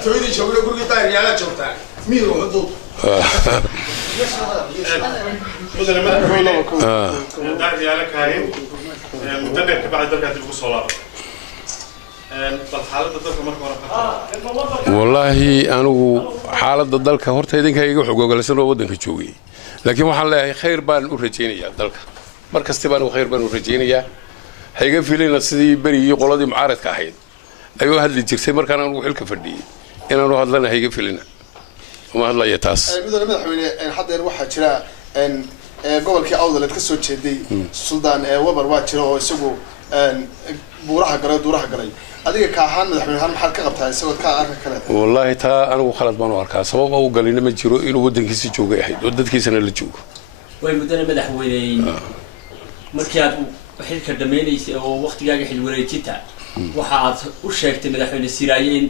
madaxtooyadii joogna guriga daahiryaala joogtaa miyiga xuduud مثلا ما دار يالك هاي مدبر كبعد درجات الوصول بالحالة الدرجة مرة والله أنا حالة الدرجة هرت هيدين كي يجوا حقوق لسنا ودن كشوي لكن وحلا خير بان ورجينيا الدرجة مركز تبان وخير بان ورجينيا هيجي في لنا سدي بري يقولادي معارض كحيد أيوة هذا اللي تكسر مركنا نروح الكفردي إن نروح هذا لنا هيجي في لنا وما هذا يتاس مثلا مدحوينه حد يروح جرا ان gobolkii awdaleed ka soo jeeday suldaan wabar waa jira oo isagu buuraha galay adiga ka ahaan madaxweynahan maxaad ka qabtaa isagoo ka arka kale wallahi taa anigu khalad baan u arkaa sabab uu galina ma jiro inuu wadankiisa joogo yahay oo dadkiisana la joogo way mudana madaxweyne markii aad xilka dhameeynaysa oo waqtigaaga xil wareejinta waxa aad u sheegtay madaxweyne Siraaye in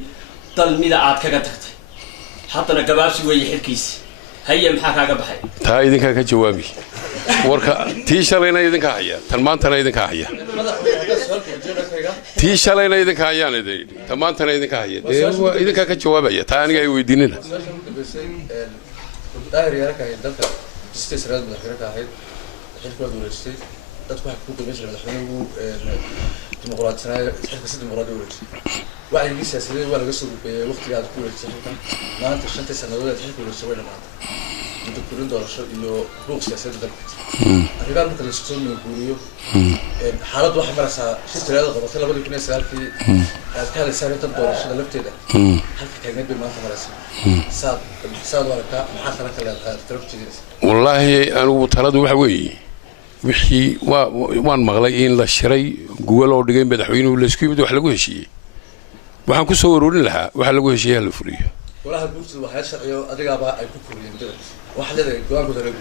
dalmida aad kaga tagtay haddana gabaabsi weeye xilkiisa هيا محاكا بحي تا إذن كان جوابي وركا تيشالينا إذن كهيا تنمانتنا إذن كهيا تيشالينا إذن كهيا ندي تنمانتنا إذن كهيا إذن كان جوابي تا أنا جاي ويديننا داير يا ركا يدلك استسراد مدحرك هاي حلف ودول الشيء تدخل حقوق المجلس مدحرين ديمقراطية حلف سد ديمقراطية ولا شيء واحد يجلس يسير ولا قصد بوقت قاعد كل شيء ما أنت شنت سنوات حلف ولا شيء ولا ما دكتورين دور شو إنه بوكس يسير دلك الرجال مثل الشخص من الكوريو حالات واحد مرسا شفت هذا غلط لا بدي يكون يسأل في كان يسأل تدور شو دلفت ده حلف كان جد بما مرسا ساد ولا كا محاكرة كلا تربت والله أنا تردد وحوي وحي وان مغلين للشري جوال أودجين بدحوين ولا سكيب وح لقوه شيء وحن كسورون لها وح لقوه شيء هالفريه ولا هالجورت وحياة شرعية أدري أبا أي كوريين ده واحد هذا جوال كذا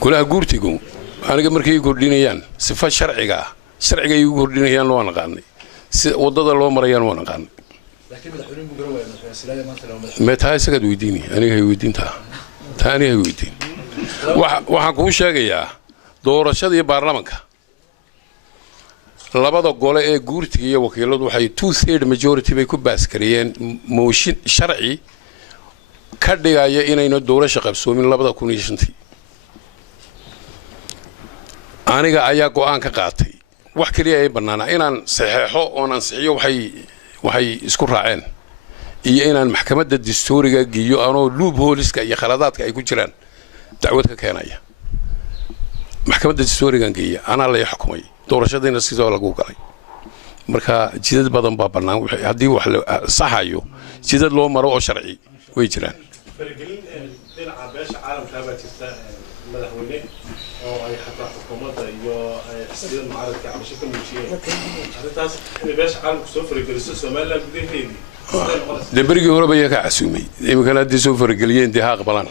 كلها جورتي جو أنا قبل كي يقولينيان صفات شرعية يقولينيان لو أنا قاني وضد الله مريان وأنا قاني لكن بدحوين مجروا مثلا سلاية مثلا ما تهاي سكت ويديني أنا هي ويدين تاني هي ويدين waxaan kuu sheegayaa doorashadii baarlamaanka labada gole ee guurtiga iyo wakiiladu waxay 2/3 majority bay ku baas kariyeen motion sharci ka dhigaya inayna doorasho qabsoomin 2005 aniga ayaa go'aan ka qaatay wax kaliya ay banaana inaan saxeexo oo aan saxiyo waxay isku raaceen iyo inaan maxkamadda dastuuriga giyo anoo loopholeska iyo khaladaadka ay ku jiraan dacwad ka keenaya maxkamadda dastuurigan geeya ana la xukumay doorashadiina sidoo lagu galay marka jidad badan baa banaan hadii wax saxayo jidad loo maro oo sharci way jiraan فرقين دينا باش عالم كابا جرتا مدحوينه oo ay xataa xukuumadda iyo xisbiyada mucaaradka ama shirka muujiyeen arrintaas in beesha caalamku soo farageliso Soomaaliland gudaheedii de berigii hore bay ka casuumay imikana hadii soo farageliyeen dee ha aqbalaan